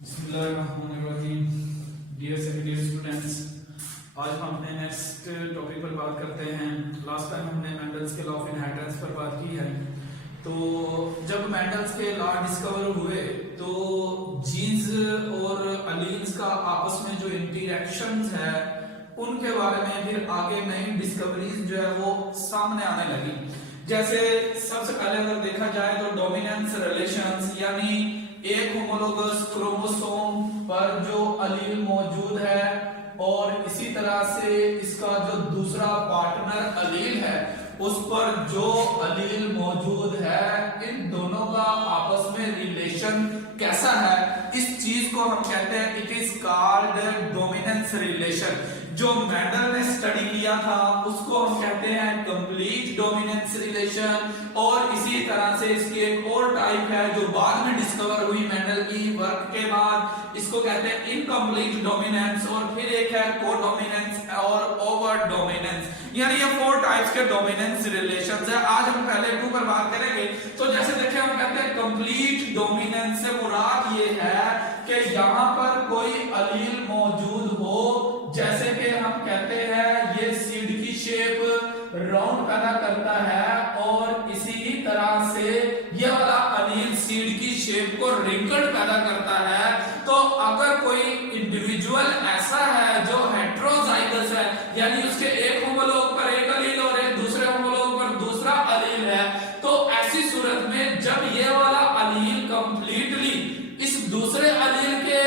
बिस्मिल्लाहिर्रहमानिर्रहीम। Dear second year students, आज हम अपने नेक्स्ट टॉपिक पर बात करते हैं। लास्ट टाइम हमने मेंडल्स के लॉ ऑफ इनहेरिटेंस पर बात की है। तो जब मेंडल्स के लॉ डिस्कवर हुए तो जीन्स और अलील्स का आपस में जो इंटरेक्शंस है उनके बारे में फिर आगे नई डिस्कवरीज जो है वो सामने आने लगी। जैसे सबसे पहले अगर देखा जाए तो डोमिनेंस रिलेशंस, यानी एक होमोलोगस क्रोमोसोम पर जो अलील मौजूद है और इसी तरह से इसका जो दूसरा पार्टनर अलील है उस पर जो अलील मौजूद है, इन दोनों का आपस में रिलेशन कैसा है, इस चीज को हम कहते हैं it is called dominance relation. जो मेंडल ने स्टडी किया था उसको हम कहते हैं कंप्लीट डोमिनेंस रिलेशन। और इसी तरह से इसकी एक और टाइप है जो बाद में डिस्कवर हुई मेंडल की वर्क के बाद, इसको कहते हैं इनकम्प्लीट डोमिनेंस। और फिर एक है कोडोमिनेंस और ओवर डोमिनेंस। यानी ये 4 टाइप्स के डोमिनेंस रिलेशंस है। आज हम पहले 2 पर बात करेंगे। तो जैसे देखिए हम कहते हैं कंप्लीट डोमिनेंस से मुराद ये है कि यहां पर कोई अलील मौजूद हो, जैसे कि हम कहते हैं ये सीड की शेप राउंड पैदा करता है और इसी तरह से ये वाला अलील सीड की शेप को रिंकल्ड पैदा करता है। तो अगर कोई इंडिविजुअल ऐसा है जो हेटेरोजाइगस है, यानी उसके एक होमोलोग पर एक अलील और एक दूसरे होमोलोग पर दूसरा अलील है, तो ऐसी सूरत में जब ये वाला अलील कंप्लीटली इस दूसरे अलील के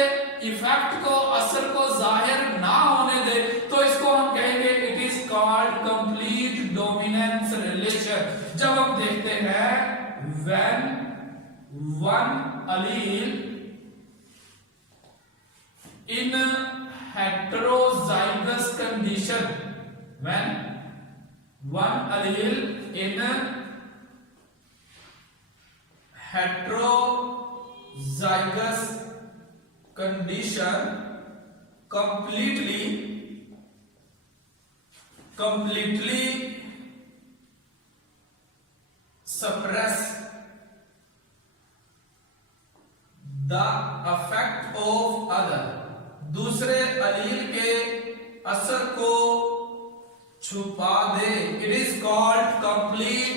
इफेक्ट को, असर को जाहिर ना होने दे, तो इसको हम कहेंगे it is called complete dominance relation. जब हम देखते हैं when one allele in heterozygous condition, when one allele in heterozygous condition completely suppress the effect of other, दूसरे अलील के असर को छुपा दे, it is called complete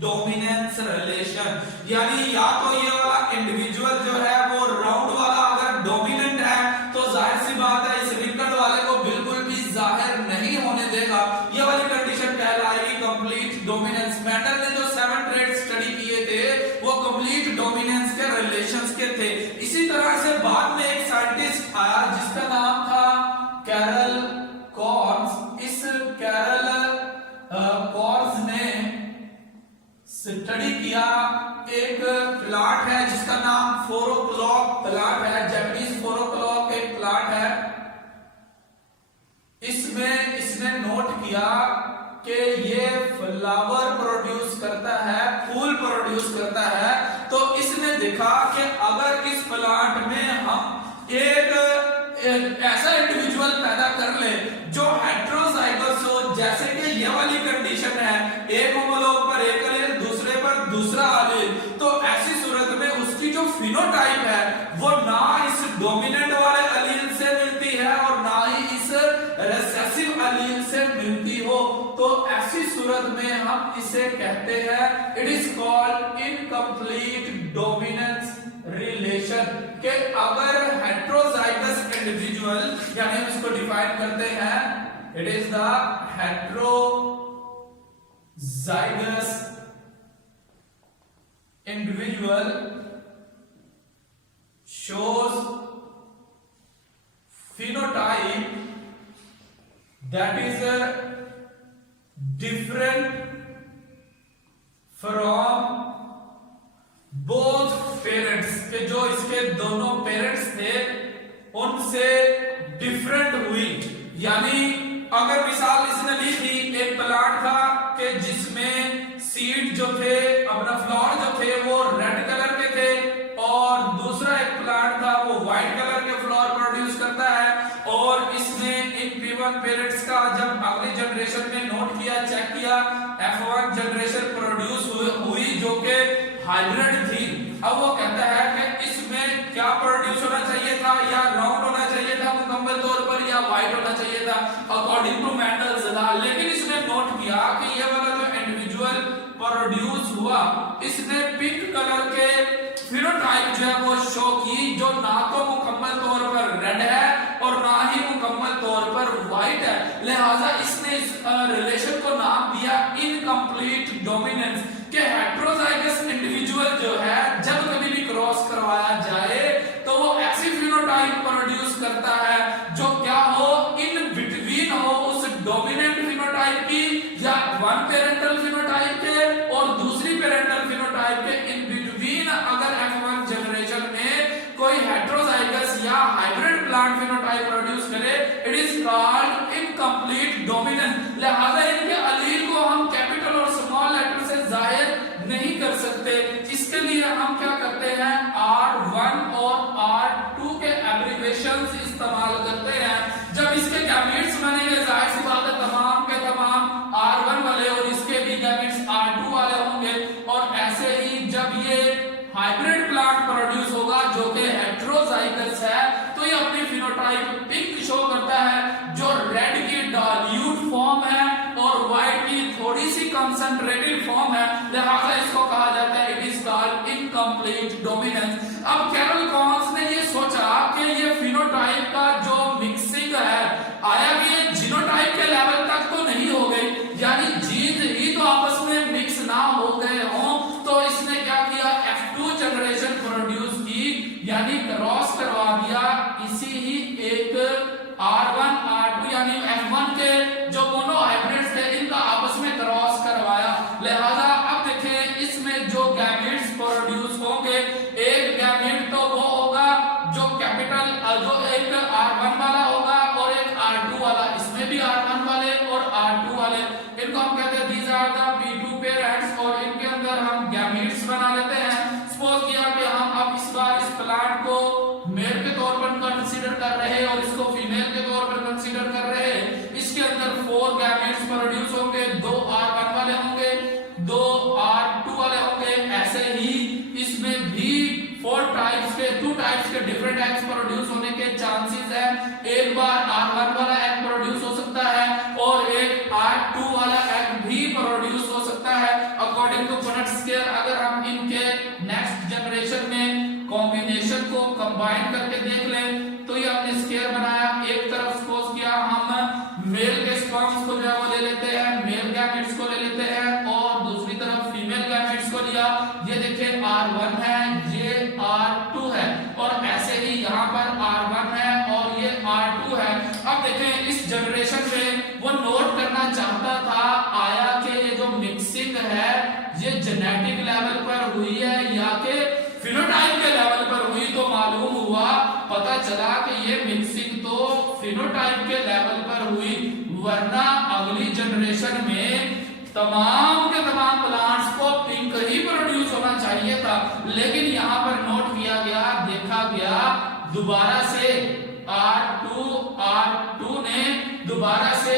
dominance relation. यानी या तो ये वाला इंडिविजुअल जो है वो राउंड वाला अगर डोमिनेंट है तो जाहिर सी बात है इस रिंकल्ड वाले को बिल्कुल भी जाहिर नहीं होने देगा। ये वाली कंडीशन कहलाएगी कंप्लीट डोमिनेंस। मेंडल ने जो 7 ट्रेट स्टडी किए थे वो कंप्लीट डोमिनेंस के रिलेशंस के थे। इसी तरह से बाद में एक साइंटिस्ट आया जिसका नाम था कैरल कॉर्न्स। इस कैरल कॉर्न्स ने स्टडी किया एक प्लांट है जिसका नाम 4 o'clock प्लांट है, जापानीज 4 o'clock एक प्लांट है। इसमें इसने नोट किया कि ये फ्लावर प्रोड्यूस करता है, फूल प्रोड्यूस करता है। तो इसने देखा कि अगर इस प्लांट में हम एक ऐसा इंडिविजुअल पैदा कर ले जो हेटेरोजाइगस हो, जैसे कि ये वाली कंडीशन है, एक होमोलोग पर एक अलील, दूसरे पर दूसरा अलील, तो ऐसी सूरत में उसकी जो फिनोटाइप है वो ना इस डोमिनेंट वाले अलील से मिलती है और ना ही इस रिसेसिव अलील से मिलती हो। तो ऐसी सूरत में हम इसे कहते हैं it is called incomplete dominance relation. कि अगर हेटेरोजाइगस इंडिविजुअल, यानी हम इसको डिफाइन करते हैं it is the heterozygous individual shows phenotype that is different from both parents, के जो इसके दोनों पेरेंट्स थे उनसे डिफरेंट हुई। यानी अगर मिसाल इसने ली थी, एक प्लांट था कि जिसमें सीड जो थे, अपना फ्लावर जो थे वो रेड कलर के थे, और दूसरा एक प्लांट था वो व्हाइट कलर के फ्लावर प्रोड्यूस करता है। और इसने इन P1 पेरेंट्स का जब अगली जनरेशन में नोट किया, चेक किया, F1 जनरेशन प्रोड्यूस हुई जो कि हाइब्रिड थी। अब वो कहता है कि इसमें क्या प्रोड्यूस होना चाहिए, या राउंड होना चाहिए था मुकम्मल तौर पर, या व्हाइट होना चाहिए था अकॉर्डिंग टू मेंडल्स लॉ। लेकिन इसने नोट किया कि ये वाला जो इंडिविजुअल प्रोड्यूस हुआ, इसने पिंक कलर के फिनोटाइप जो है वो शो की, जो ना तो मुकम्मल तौर पर रेड है और ना ही मुकम्मल तौर पर व्हाइट है। लिहाजा इसने इस रिलेशन को नाम दिया इनकम्प्लीट डोमिनेंस, के हेटेरोजाइगस इंडिविजुअल जो है जब कभी भी क्रॉस करवाया जाए तो वो ऐसी फिनोटाइप प्रोड्यूस करता है जो क्या हो, इन बिटवीन हो उस डोमिनेंट फिनोटाइप की या वन पेरेंटल फिनोटाइप के और दूसरी पेरेंटल फिनोटाइप के इन बिटवीन अगर F1 जनरेशन में कोई हेटेरोजाइगस या हाइब्रिड प्लांट फिनोटाइप प्रोड्यूस करे, it is called incomplete dominance. लिहाजा इनके अलील को हम कैपिटल और स्मॉल लेटर से जाहिर नहीं कर सकते। इसके लिए हम क्या करते हैं, R1 और R2 के एब्रिविएशंस इस्तेमाल करते हैं। जब इसके गैमेट्स बनेंगे जाहिर सी बात है तमाम के तमाम R1 वाले और इसके भी गैमेट्स R2 वाले होंगे, और ऐसे ही जब ये हाइब्रिड प्लांट प्रोड्यूस होगा जो कि हेटेरोजाइगस है तो ये अपनी फिनोटाइप पिंक शो करता है, जो रेड की डाइल्यूट फॉर्म है और व्हाइट की थोड़ी सी कंसंट्रेटेड फॉर्म है। लिहाजा इसको कहा जाता है it is called incomplete dominance. अब कैरल कॉन्स ने ये सोचा कि ये फिनोटाइप का जो मिक्सिंग है आया कि ये जीनोटाइप के लेवल तक तो नहीं हो गई, यानी जीन्स ही तो आपस में मिक्स ना हो गए हों, तो इसने क्या किया, F2 जनरेशन प्रोड्यूस की, यानी क्रॉस करवा दिया इसी ही एक R1 R2 यानी F1 के जो मोनो हाइब्रिड्स थे इनका आपस में क्रॉस करवाया। लिहाजा अब देखें इसमें जो गैमेट्स प्रोड्यूस होंगे, एक गैमेट तो वो होगा जो कैपिटल जो एक R1 वाला होगा और एक R2 वाला, इसमें भी R1 वाले और R2 वाले, इनको हम कहते हैं these are the P2 parents, और इनके अंदर हम गैमेट्स बना लेते हैं। सपोज किया कि हम अब इस बार इस प्लांट को मेल के तौर पर कंसीडर कर रहे हैं और इसको फीमेल के तौर पर कंसीडर कर रहे हैं। इसके अंदर 4 गैमेट्स प्रोड्यूस होंगे, 2 R1 वाले होंगे, 2 R2 वाले होंगे। ऐसे ही इसमें भी 2 टाइप्स के डिफरेंट एग्स प्रोड्यूस होने के चांसेस है। एक बार R1 वाला एग प्रोड्यूस हो सकता है और एक R2 वाला एग भी प्रोड्यूस हो सकता है अकॉर्डिंग टू पुनेट स्क्वायर। अगर हम इनके नेक्स्ट जनरेशन में कॉम्बिनेशन को कंबाइन करके देख लें तो ये हमने स्क्वायर बनाया। एक तरफ सपोज किया हम मेल के स्पर्म्स को जो है वो ले लेते हैं, मेल गैमेट्स को ले लेते हैं, और दूसरी तरफ फीमेल गैमेट्स को लिया। ये देखिए R1 है, ये R2 है, और ऐसे ही यहाँ पर R1 है और ये R2 है। अब देखें इस जनरेशन में वो नोट करना चाहता था आया कि ये जो मिक्सिंग है ये जेनेटिक लेवल पर हुई है या कि फिनोटाइप के लेवल पर हुई, तो मालूम हुआ, पता चला कि ये मिक्सिंग तो फिनोटाइप के लेवल पर हुई, वरना अगली जनरेशन में तमाम के तमाम प्लांट्स को पिंक ही प्रोड्यूस होना चाहिए था। लेकिन यहाँ पर नोट किया गया, देखा गया दोबारा से R2 ने दोबारा से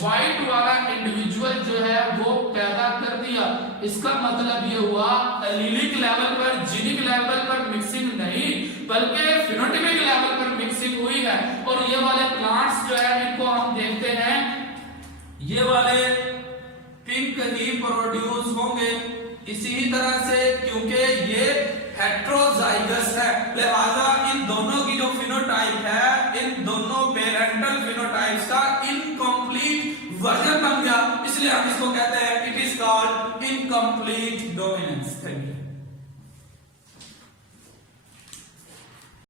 व्हाइट वाला इंडिविजुअल जो है वो पैदा कर दिया। इसका मतलब ये हुआ एलीलिक लेवल पर, जीनिक लेवल पर मिक्सिंग नहीं बल्कि फिनोटाइपिक लेवल पर मिक्सिंग हुई है। और ये वाले प्लांट्स जो है इनको हम देखते हैं, ये वाले पिंक ही प्रोड्यूस होंगे इसी ही तरह से, क्योंकि ये हेटेरोजाइगस है। लिहाजा इन दोनों की जो फिनोटाइप है, इन दोनों पेरेंटल फिनोटाइप्स का इनकम्प्लीट वर्जन बन गया, इसलिए हम इसको कहते हैं it is called incomplete dominance. Thank you.